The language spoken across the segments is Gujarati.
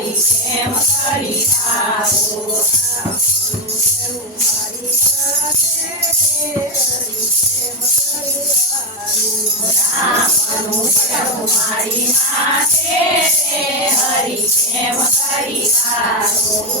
મારી પ્રેમ કરી આવો મારી રામનું પ્રભુ મારી હરી પ્રેમ કરી સારું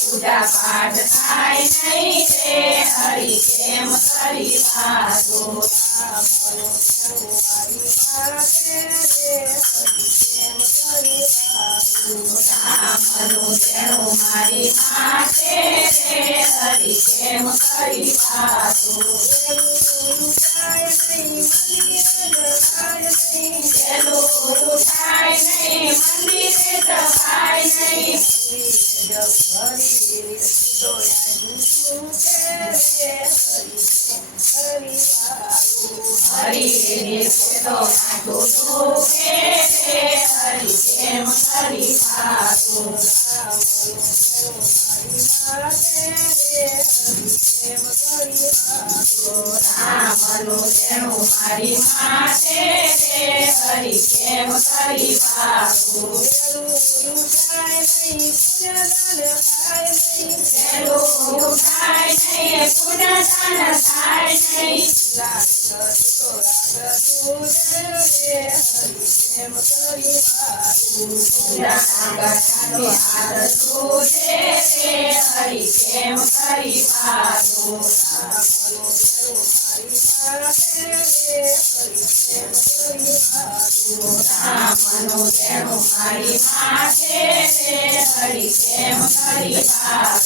પૂજા પાઠ થાય નહીં રે હરી કરી તારું રામનું ચડું મારી રે હરી કેમ કરી જવાય નહીં હરી કેમ કરી તારું રામનું તેણું કેમ કરી ગંગાનો હાર તુજે રે હરી કેમ કરી તારું રામનું તેણું મારી માથે રે હરી કેમ કરી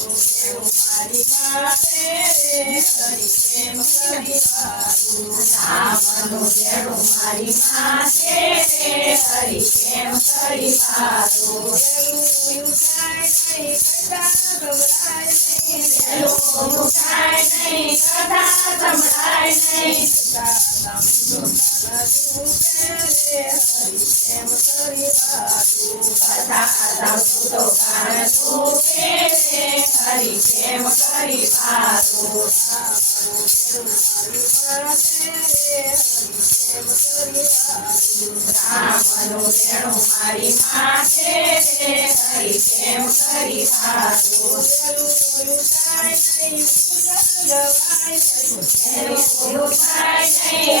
નહીં નહીં પર દુખે રે હરી કેમ કરી રામનું તેણું મારી માથે રે હરી કેમ કરી પેલું ઉઠાય નહીં કથા સંભળાય નહીં કથા દુખે રે હરી કેમ કરી રામનું તેણું મારી માથે રે હરી કેમ કરી તારું પેલું પૂરું થાય નહીં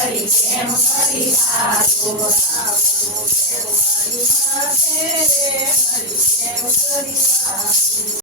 હરી પૂરા કરો બધું કે રે હરી તારું રામનું તેણું મારી માથે હરી કેમ કરી તારું પેલું પૂરું થાય નહીં ભગવાન બનાવાય નહીં ભગવાનનો કાર્ય થાય નહીં રે હરી તારું